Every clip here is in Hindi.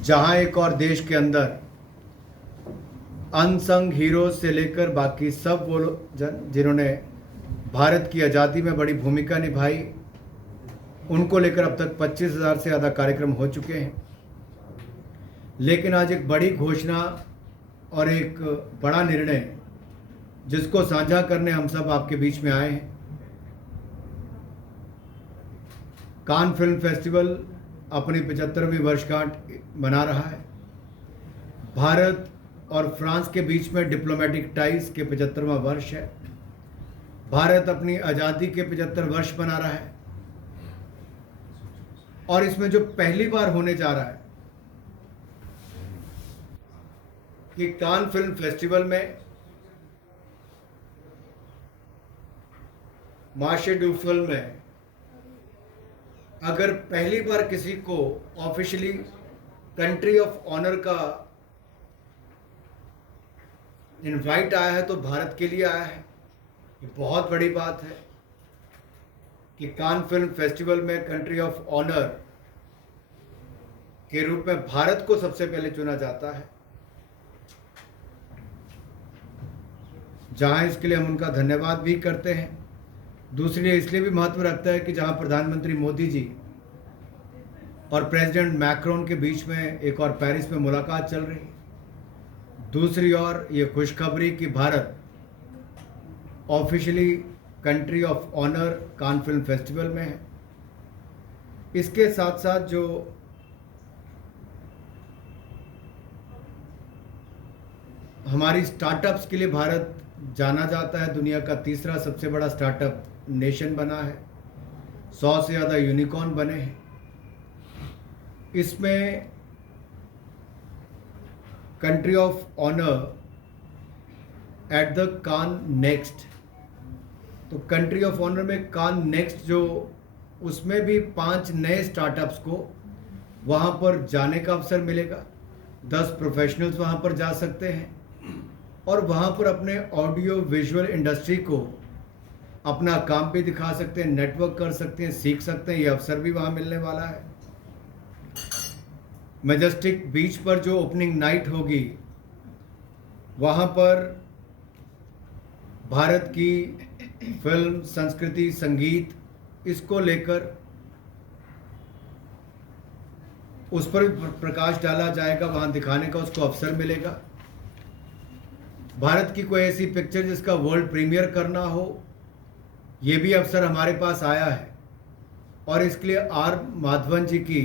जहां एक और देश के अंदर अनसंग हीरोज से लेकर बाकी सब वो जन जिन्होंने भारत की आज़ादी में बड़ी भूमिका निभाई, उनको लेकर अब तक 25,000 से ज़्यादा कार्यक्रम हो चुके हैं। लेकिन आज एक बड़ी घोषणा और एक बड़ा निर्णय जिसको साझा करने हम सब आपके बीच में आए हैं। कान फिल्म फेस्टिवल अपनी 75वीं वर्षगांठ मना रहा है। भारत और फ्रांस के बीच में डिप्लोमेटिक टाइज के 75वां वर्ष है। भारत अपनी आज़ादी के 75 वर्ष मना रहा है और इसमें जो पहली बार होने जा रहा है कि कान फिल्म फेस्टिवल में मार्शे डू फिल्म में अगर पहली बार किसी को ऑफिशियली कंट्री ऑफ ऑनर का इनवाइट आया है तो भारत के लिए आया है। ये बहुत बड़ी बात है कि कान फिल्म फेस्टिवल में कंट्री ऑफ ऑनर के रूप में भारत को सबसे पहले चुना जाता है, जहां इसके लिए हम उनका धन्यवाद भी करते हैं। दूसरी इसलिए भी महत्व रखता है कि जहां प्रधानमंत्री मोदी जी और प्रेसिडेंट मैक्रोन के बीच में एक और पेरिस में मुलाकात चल रही है। दूसरी ओर ये खुशखबरी कि Bharat officially country of honour Cannes film festival में है। इसके साथ साथ जो हमारी स्टार्टअप्स के लिए भारत जाना जाता है, दुनिया का तीसरा सबसे बड़ा स्टार्टअप नेशन बना है। 100 से ज़्यादा यूनिकॉर्न बने हैं। इसमें country of honour at the Cannes next, तो कंट्री ऑफ ऑनर में कान नेक्स्ट जो उसमें भी 5 नए स्टार्टअप्स को वहाँ पर जाने का अवसर मिलेगा। 10 प्रोफेशनल्स वहाँ पर जा सकते हैं और वहाँ पर अपने ऑडियो विजुअल इंडस्ट्री को अपना काम भी दिखा सकते हैं, नेटवर्क कर सकते हैं, सीख सकते हैं। ये अवसर भी वहाँ मिलने वाला है। मैजेस्टिक बीच पर जो ओपनिंग नाइट होगी वहाँ पर भारत की फिल्म, संस्कृति, संगीत, इसको लेकर उस पर प्रकाश डाला जाएगा, वहाँ दिखाने का उसको अवसर मिलेगा। भारत की कोई ऐसी पिक्चर जिसका वर्ल्ड प्रीमियर करना हो, ये भी अवसर हमारे पास आया है और इसके लिए आर माधवन जी की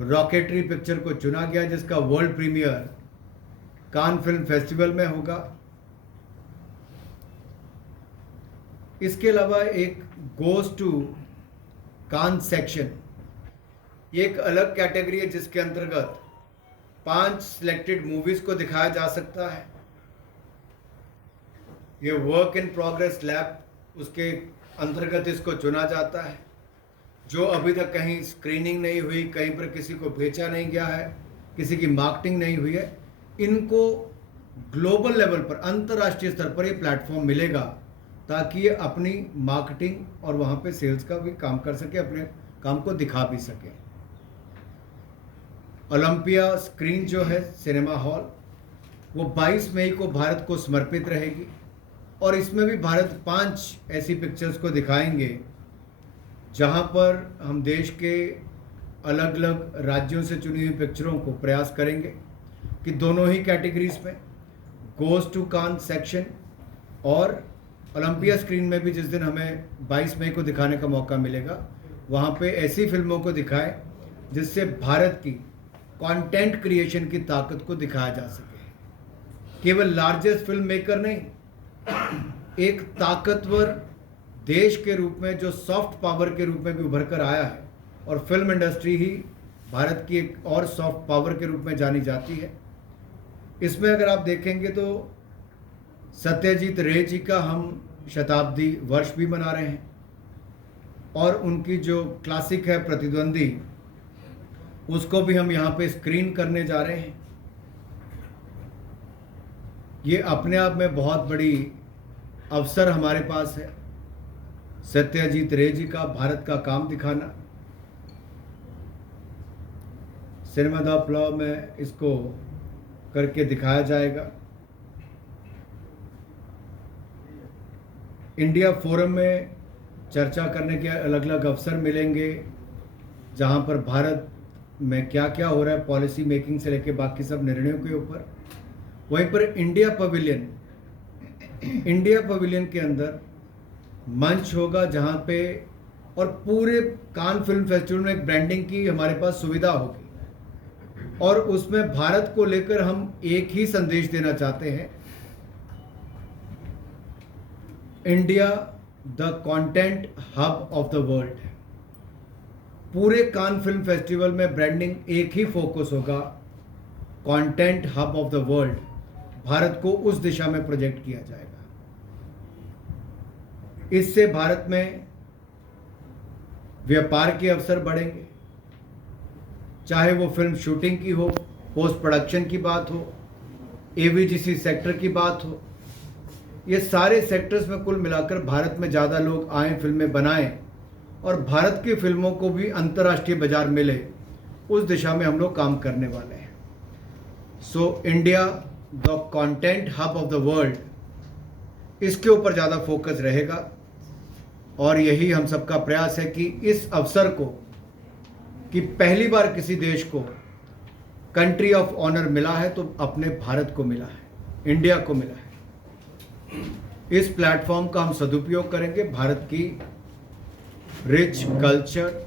रॉकेटरी पिक्चर को चुना गया, जिसका world premiere Cannes film festival में होगा। इसके अलावा एक गोज टू कान सेक्शन, ये एक अलग कैटेगरी है जिसके अंतर्गत 5 सिलेक्टेड मूवीज को दिखाया जा सकता है। ये वर्क इन प्रोग्रेस लैब उसके अंतर्गत इसको चुना जाता है। जो अभी तक कहीं स्क्रीनिंग नहीं हुई, कहीं पर किसी को बेचा नहीं गया है, किसी की मार्केटिंग नहीं हुई है, इनको ग्लोबल लेवल पर, अंतर्राष्ट्रीय स्तर पर ये प्लेटफॉर्म मिलेगा ताकि ये अपनी मार्केटिंग और वहाँ पे सेल्स का भी काम कर सके, अपने काम को दिखा भी सके। ओलंपिया स्क्रीन जो है सिनेमा हॉल, वो 22 मई को भारत को समर्पित रहेगी और इसमें भी भारत 5 ऐसी पिक्चर्स को दिखाएंगे जहां पर हम देश के अलग अलग राज्यों से चुनी हुई पिक्चरों को प्रयास करेंगे कि दोनों ही कैटेगरीज में गोज टू कान सेक्शन और ओलंपिया स्क्रीन में भी जिस दिन हमें 22 मई को दिखाने का मौका मिलेगा, वहाँ पे ऐसी फिल्मों को दिखाएं जिससे भारत की कंटेंट क्रिएशन की ताकत को दिखाया जा सके। केवल लार्जेस्ट फिल्म मेकर नहीं, एक ताकतवर देश के रूप में जो सॉफ्ट पावर के रूप में भी उभर कर आया है और फिल्म इंडस्ट्री ही भारत की एक और सॉफ्ट पावर के रूप में जानी जाती है। इसमें अगर आप देखेंगे तो सत्यजीत रे जी का हम शताब्दी वर्ष भी मना रहे हैं और उनकी जो क्लासिक है प्रतिद्वंदी, उसको भी हम यहाँ पे स्क्रीन करने जा रहे हैं। ये अपने आप में बहुत बड़ी अवसर हमारे पास है, सत्यजीत रे जी का भारत का काम दिखाना। सिनेमा द प्लॉ में इसको करके दिखाया जाएगा। इंडिया फोरम में चर्चा करने के अलग अलग अवसर मिलेंगे, जहां पर भारत में क्या क्या हो रहा है पॉलिसी मेकिंग से लेकर बाकी सब निर्णयों के ऊपर। वहीं पर इंडिया पवेलियन के अंदर मंच होगा जहां पे, और पूरे कान फिल्म फेस्टिवल में एक ब्रांडिंग की हमारे पास सुविधा होगी, और उसमें भारत को लेकर हम एक ही संदेश देना चाहते हैं, India the content hub of the world. पूरे कान फिल्म फेस्टिवल में ब्रांडिंग एक ही फोकस होगा, content hub of the world. Bharat को उस दिशा में प्रोजेक्ट किया जाएगा। इससे भारत में व्यापार के अवसर बढ़ेंगे, चाहे वो फिल्म शूटिंग की हो, पोस्ट प्रोडक्शन की बात हो, एवीजीसी सेक्टर की बात हो। ये सारे सेक्टर्स में कुल मिलाकर भारत में ज़्यादा लोग आएँ, फिल्में बनाएं, और भारत की फिल्मों को भी अंतर्राष्ट्रीय बाजार मिले, उस दिशा में हम लोग काम करने वाले हैं। So India the content hub of the world, इसके ऊपर ज़्यादा फोकस रहेगा, और यही हम सबका प्रयास है कि इस अवसर को, कि पहली बार किसी देश को कंट्री ऑफ ऑनर मिला है तो अपने भारत को मिला है, इंडिया को मिला है। इस प्लेटफॉर्म का हम सदुपयोग करेंगे भारत की rich culture,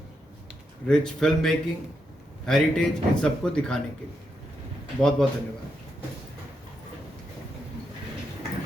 rich filmmaking, heritage, इन सबको दिखाने के लिए। बहुत बहुत धन्यवाद।